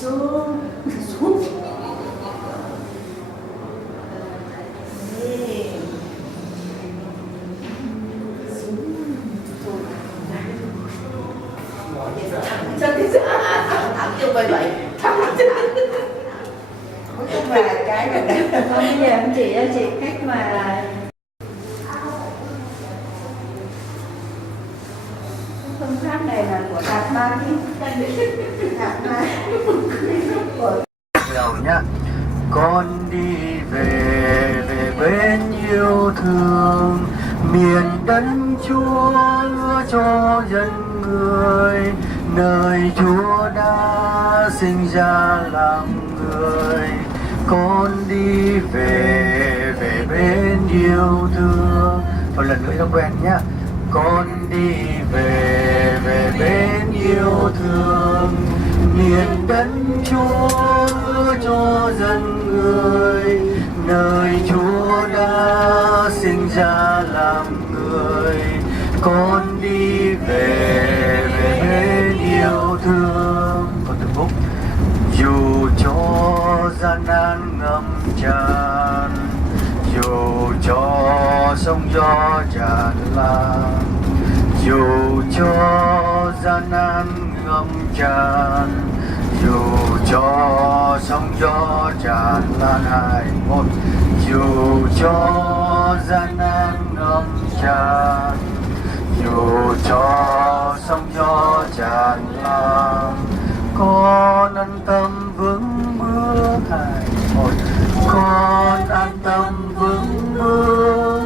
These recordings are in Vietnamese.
xuống xuống. Cho cái gì thẳng kêu vậy thẳng nói chung là cái không bây giờ anh chị cách mà phương pháp này là của Đạt Ba Đạt Ba đầu nhá. Con đi về bên yêu thương, miền đất Chúa hứa cho dân người, nơi Chúa đã sinh ra làm người. Con đi về bên yêu thương. Một lần nữa cho quen nhá. Con đi về bên yêu thương, miền đất Chúa hứa cho dân người, nơi Chúa đã sinh ra làm người. Con đi về bên yêu thương. Con từ Phúc. Dù cho gian nan ngập tràn, dù cho sóng gió tràn lan, dù cho gian nan ngập tràn, dù cho sóng gió tràn lan. 2, 1. Dù cho gian nan ngập tràn, dù cho sóng gió tràn lan, con an tâm vững bước. 2, 1. Con an tâm vững bước,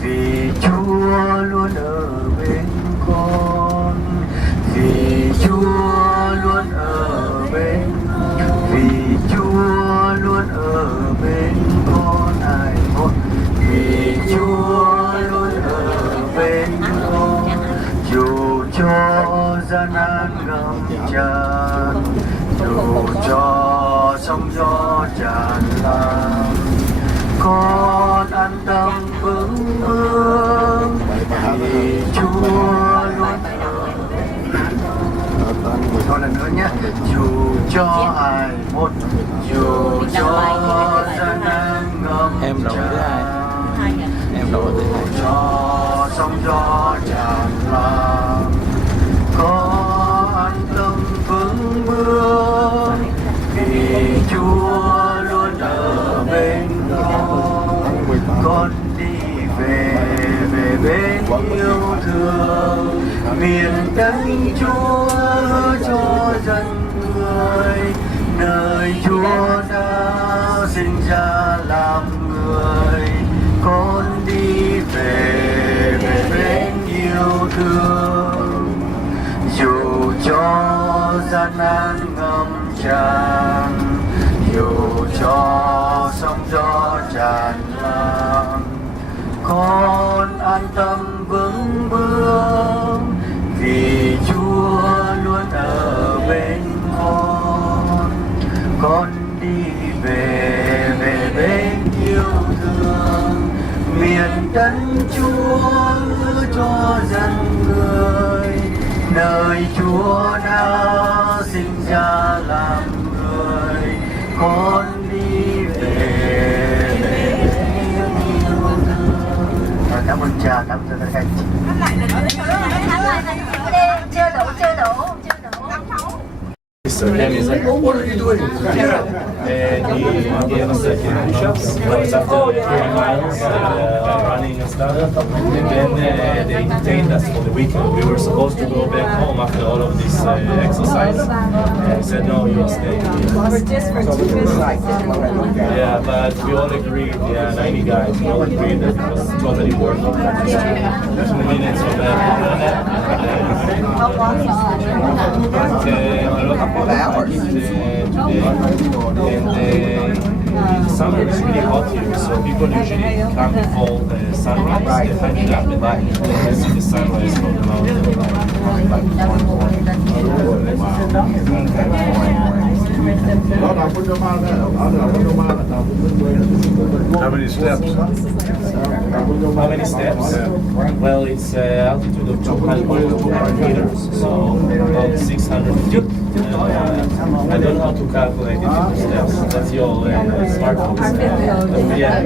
vì Chúa luôn ở bên con, vì Chúa luôn ở bên, vì Chúa luôn ở bên con. 2, 1. Vì Chúa luôn ở bên con, dù cho gian nan ngập tràn, dù cho sóng gió tràn lan, con an tâm vững bước, vì Chúa luôn ở. Con lần nữa nhé. Dù cho 2, 1. Dù cho gian nan ngập tràn, dù cho sóng gió tràn lan, con an tâm vững bước, vì Chúa luôn ở bên con. Con đi về bên yêu thương, miền đất Chúa cho dân người, nơi Chúa đã sinh ra làm người. Con đi về bên yêu thương, dù cho gian nan ngập tràn, dù cho sóng gió tràn lan, con an tâm vững bước, vì Chúa luôn ở bên con. Con đi về bên yêu thương, miền đất Chúa hứa cho dân người, nơi Chúa đã sinh ra làm người. Con đi về bên yêu thương. Cảm ơn cha, cảm ơn các anh. chưa đủ. Mr. Ken is like, what are you doing? And he gave us push-ups. It was after 3 miles running and stuff. And then they detained us for the weekend. We were supposed to go back home after all of this exercise. And he said, no, you're staying here. We're just for 2 minutes. Yeah, but we all agreed, 90 guys, we all agreed that it was totally worth it. Just 2 minutes of that. How long is A couple of hours today. And in summer it's really hot here, so people usually come for the sunrise. They hang it up and then see the sunrise from the How many steps? How many steps? Well, it's altitude of 200 meters, so about 600 feet. I don't know how to calculate it into steps. That's your smartphone. Yeah,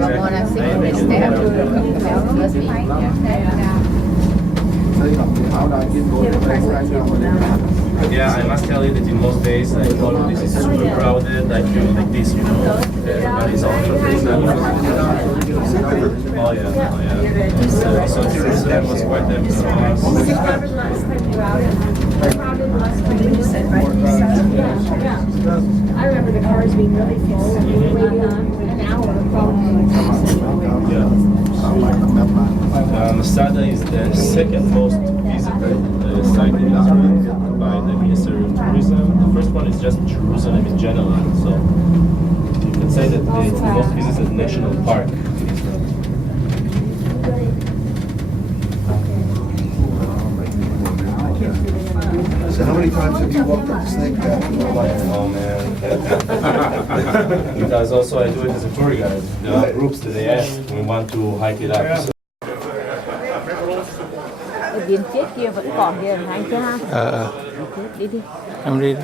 yeah, I must tell you that in most days, like all of this is super crowded. I feel like this, you know, everybody's ultra busy. Oh yeah, oh yeah. So Jerusalem was quite empty. I remember the cars being really full and we waited an hour Masada is the second most visited site in Israel by the Ministry of Tourism. The first one is just Jerusalem in general, so you can say that it's the most visited national park in Israel. So how many times have you walked up the snake path in your life? Oh man. Because also I do it as a tour guide. There are groups that they ask we want to hike it up. So Điền chết kia vẫn còn kia là anh chứ ha. Đi đi. Em đi đi.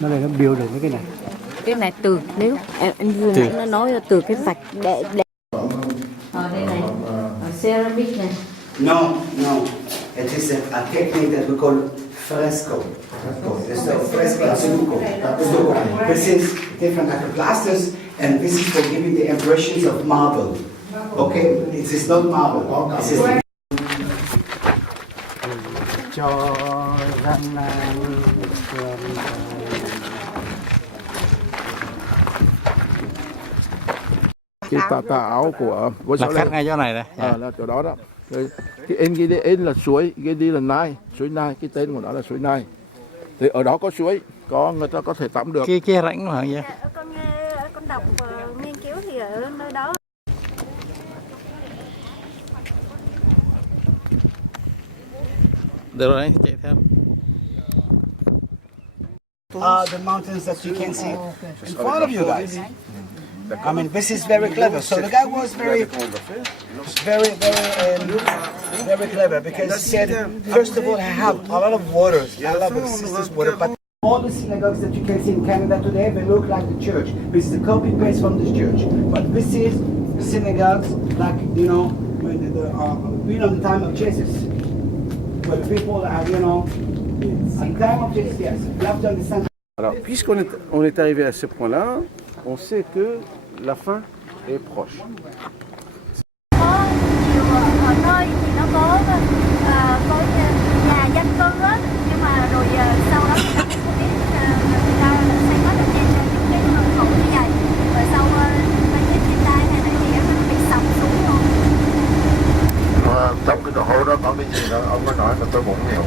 Nó này nó biểu được mấy cái này. Cái này từ nếu anh vừa nãy nó nói là từ cái vạch để đây này ceramic này. No, no. It is a technique that we call fresco. It's a fresco and stucco. This is different type of plasters, and this is for giving the impressions of marble. Okay, this is not marble. This is Cho gian Cái tà áo của Là cắt ngay chỗ này này. là chỗ đó đó. Rồi, cái in là suối, cái đi là Nai, suối Nai, cái tên của nó là suối Nai. Thì ở đó có suối, có người ta có thể tắm được. Kia rãnh mà vậy. con đọc nghiên cứu thì ở nơi đó. Được rồi, chạy theo. the mountains that you can see in front of you guys. I mean, this is very clever. So the guy was very clever because he said, first of all, I have a lot of waters. I love this water, but all the synagogues that you can see in Canada today, they look like the church. This is a copy paste from this church. But this is synagogues like, you know, when been on the time of Jesus. Where people are, you know, at the time of Jesus, yes. You have to understand. Alors, puisqu'on est arrivé à ce point-là, on sait que la fin est proche. Có nhiều ở nơi thì nó có nhà dân cư á, nhưng mà rồi sau đó người ta cũng không biết người ta xây mất ở trên những cái đường khẩu như vậy, rồi sau mấy cái thiên tai hay là gì nó bị sập xuống luôn. Trong cái hố đó có cái gì đó, ông có nói là tôi bụng nhiều.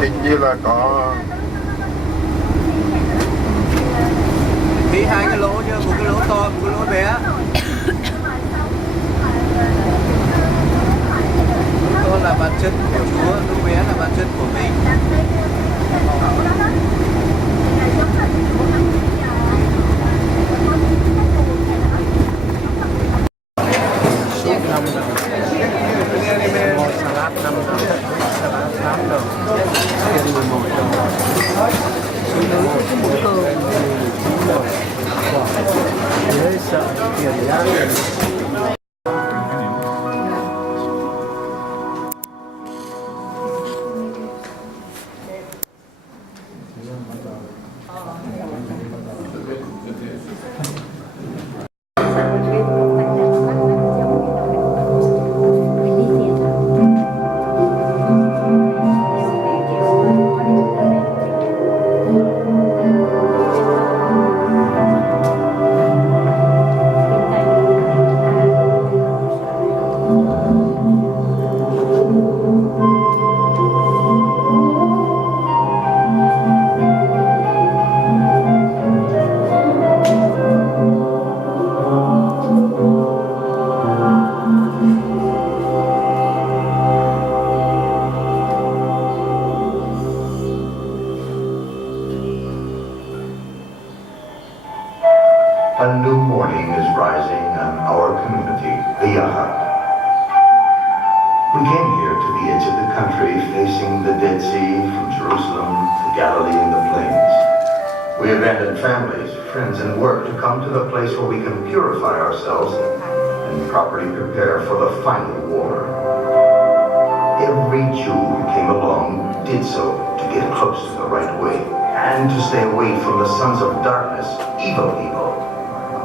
Hình như là có Tí hai cái lỗ chứ, một cái lỗ to, một cái lỗ bé. Lỗ to là bàn chân của Chúa, lỗ bé là bàn chân của mình. eternity, the Yahad. We came here to the edge of the country, facing the Dead Sea, from Jerusalem to Galilee and the plains. We abandoned families, friends, and work to come to the place where we can purify ourselves and properly prepare for the final war. Every Jew who came along did so to get close to the right way and to stay away from the sons of darkness, evil people.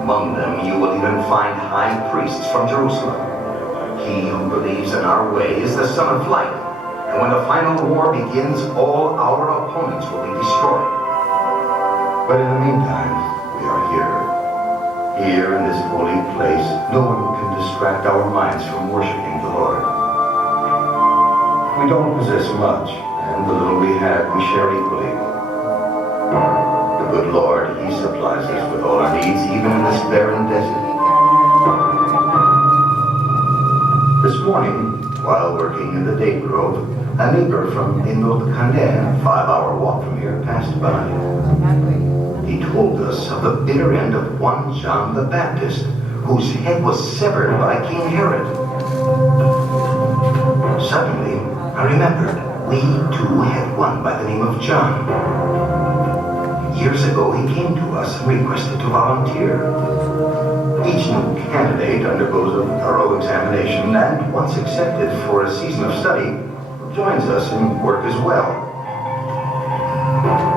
Among them you will even find high priests from Jerusalem. He who believes in our way is the son of light, and when the final war begins, all our opponents will be destroyed. But in the meantime, we are here. Here in this holy place, no one can distract our minds from worshiping the Lord. We don't possess much, and the little we have we share equally. The good Lord, He supplies us with all our needs, even in this barren desert. This morning, while working in the date grove, a neighbor from Indot Kandeh, a 5-hour walk from here, passed by. He told us of the bitter end of one John the Baptist, whose head was severed by King Herod. Suddenly, I remembered we too had one by the name of John. Years ago, he came to us and requested to volunteer. Each new candidate undergoes a thorough examination and, once accepted for a season of study, joins us in work as well.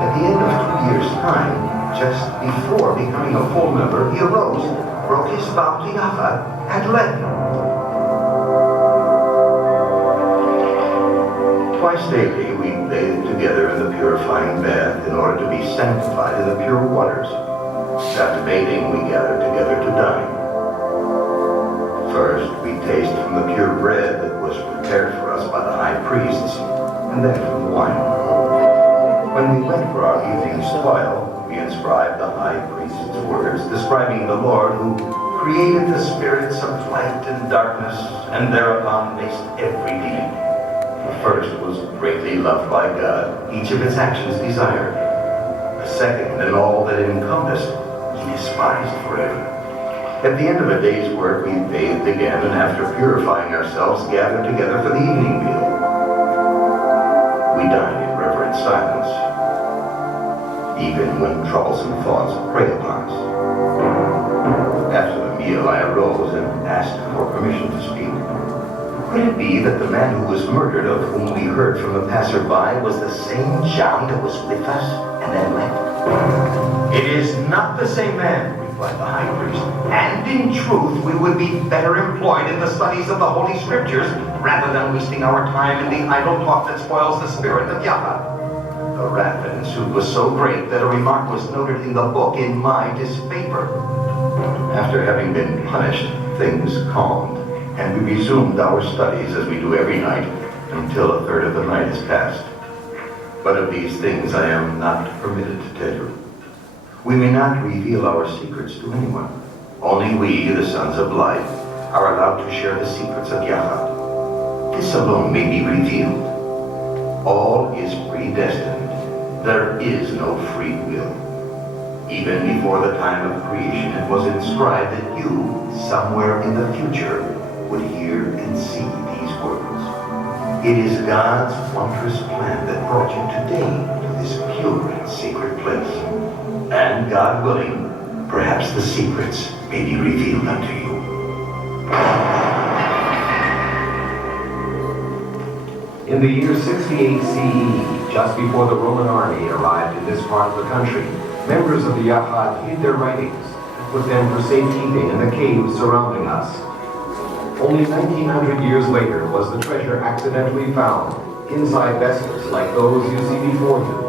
At the end of 2 years' time, just before becoming a full member, he arose, broke his vow to Yahweh, and left. Twice daily we bathe together in the purifying bath in order to be sanctified in the pure waters. After bathing, we gather together to dine. First, we taste from the pure bread that was prepared for us by the high priests, and then from the wine. When we went for our evening's toil, we inscribed the high priest's words describing the Lord who created the spirits of light and darkness, and thereupon based every deed. The first was greatly loved by God, each of its actions desired. The second, and all that it encompassed, he despised forever. At the end of a day's work, we bathed again, and after purifying ourselves, gathered together for the evening meal. We dined in reverent silence, even when troublesome thoughts prey upon us. After the meal, I arose and asked for permission to speak. Could it be that the man who was murdered, of whom we heard from the passerby, was the same John that was with us and then left? It is not the same man, replied the high priest, and in truth we would be better employed in the studies of the Holy Scriptures rather than wasting our time in the idle talk that spoils the spirit of Yahweh. The wrath that ensued was so great that a remark was noted in the book in my disfavor. After having been punished, things calmed, and we resumed our studies as we do every night until a third of the night is past. But of these things I am not permitted to tell you. We may not reveal our secrets to anyone. Only we, the sons of light, are allowed to share the secrets of Yahweh. This alone may be revealed. All is predestined. There is no free will. Even before the time of creation, it was inscribed that you, somewhere in the future, would hear and see these words. It is God's wondrous plan that brought you today to this pure and sacred place. And God willing, perhaps the secrets may be revealed unto you. In the year 68 CE, just before the Roman army arrived in this part of the country, members of the Yahad hid their writings and put them for safekeeping in the caves surrounding us. Only 1900 years later was the treasure accidentally found inside vessels like those you see before you.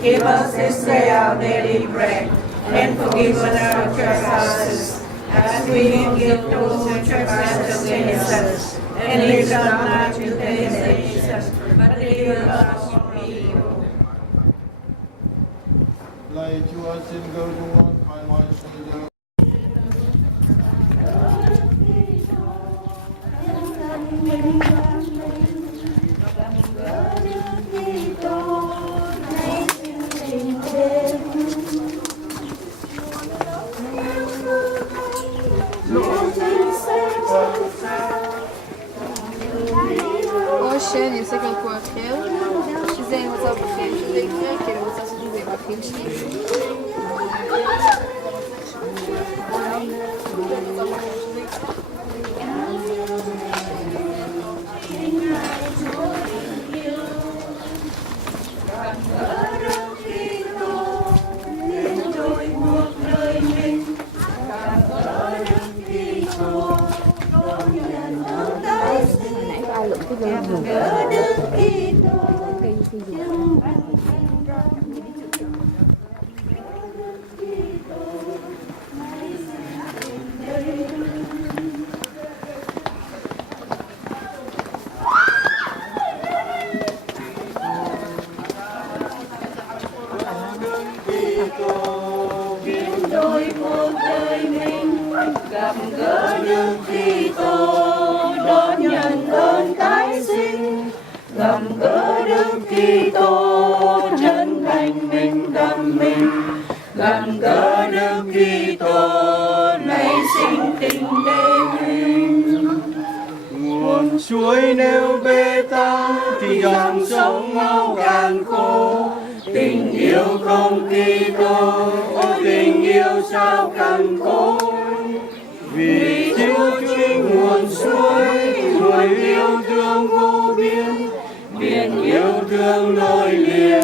Give us this day our daily bread, and forgive us our trespasses, as we forgive those who trespass against us. And lead us not into temptation, but deliver us from evil. Light you us in go to one, my life Michel, e eu sei que ele com a Raquel. Fizeram o Raquel, que era o que dizer, Raquel. Gặp gỡ Đức Kitô đón nhận ơn tái sinh, gặp gỡ Đức Kitô chân thành mình đắm mình, gặp gỡ Đức Kitô nảy sinh tình đệ mình. Nguồn suối nếu bê tắc thì dòng sông mau càng khô, tình yêu không Kitô, ôi tình yêu sao càng khô. Vì Chúa truy nguồn suối, nguồn yêu thương vô biên, biển yêu thương nối liền.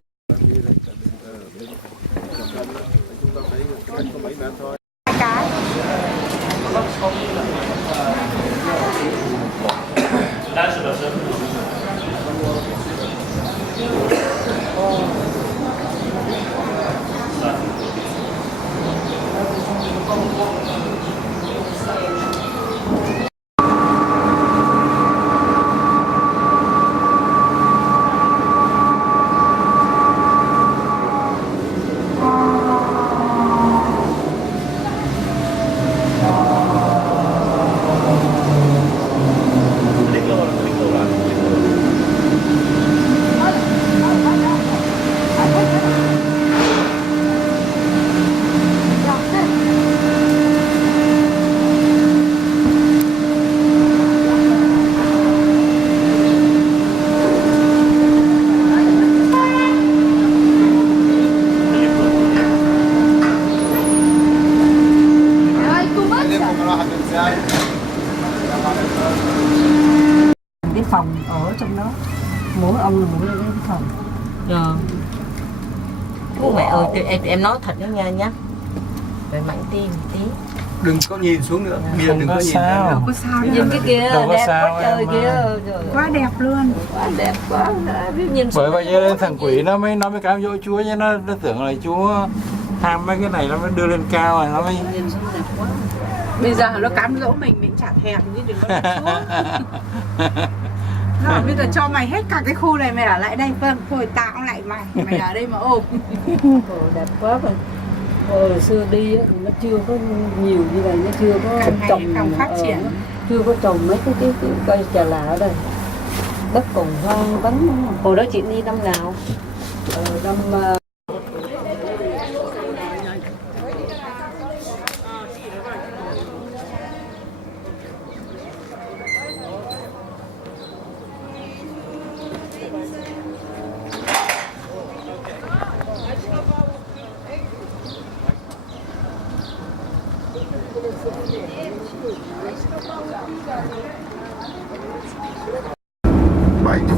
Cái phòng ở trong đó, mỗi ông là mỗi cái phòng. Mẹ ơi, em nói thật đó nha nhá. Về mảnh tim tí. Đừng có nhìn xuống nữa, bây giờ đừng có nhìn sao. nữa. Có sao đâu. Nhìn cái kia đẹp quá trời kia. Quá đẹp luôn. Quá đẹp quá. Nhìn Bởi vậy cho nên thằng quỷ nó mới cám dỗ Chúa chứ nó tưởng là Chúa tham mấy cái này nó mới đưa lên cao rồi nó mới. Bây giờ nó cám dỗ mình chả thèm chứ đừng có đẹp Chúa. Rồi bây giờ cho mày hết cả cái khu này mày ở lại đây, vâng, thôi tao lại mày ở đây mà ôm. đẹp quá rồi. Hồi xưa đi á, nó chưa có nhiều như vậy, nó chưa có trồng phát triển, chưa có trồng mấy cái cây trà lạ ở đây, đất còn hoang vắng. Hồi đó chị đi năm nào? Năm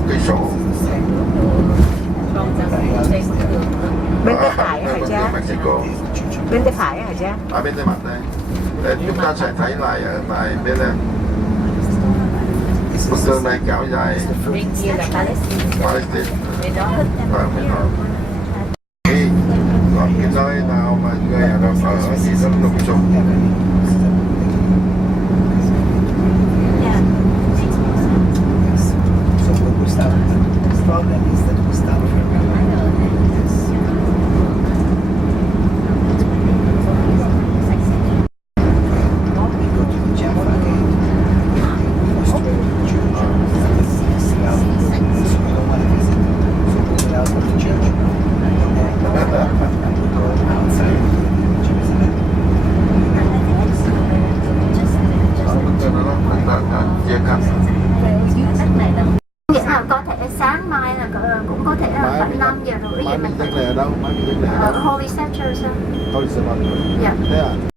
cây số. Bên tay phải hả cha? Mexico. Bên tay phải hả cha? Ở bên tay mặt đây. Để chúng ta sẽ thấy lại ở tại bên đây. Bức tường này kéo dài. bên kia là Palestine. Bên đó Và bên đó. Còn cái nơi nào mà người Ả Rập ở thì rất lùng xung. mai mình dâng lễ ở đâu? Mai mình dâng lễ ở đâu? Holy Sepulchre. Thôi sẽ vào. Dạ. Thế à?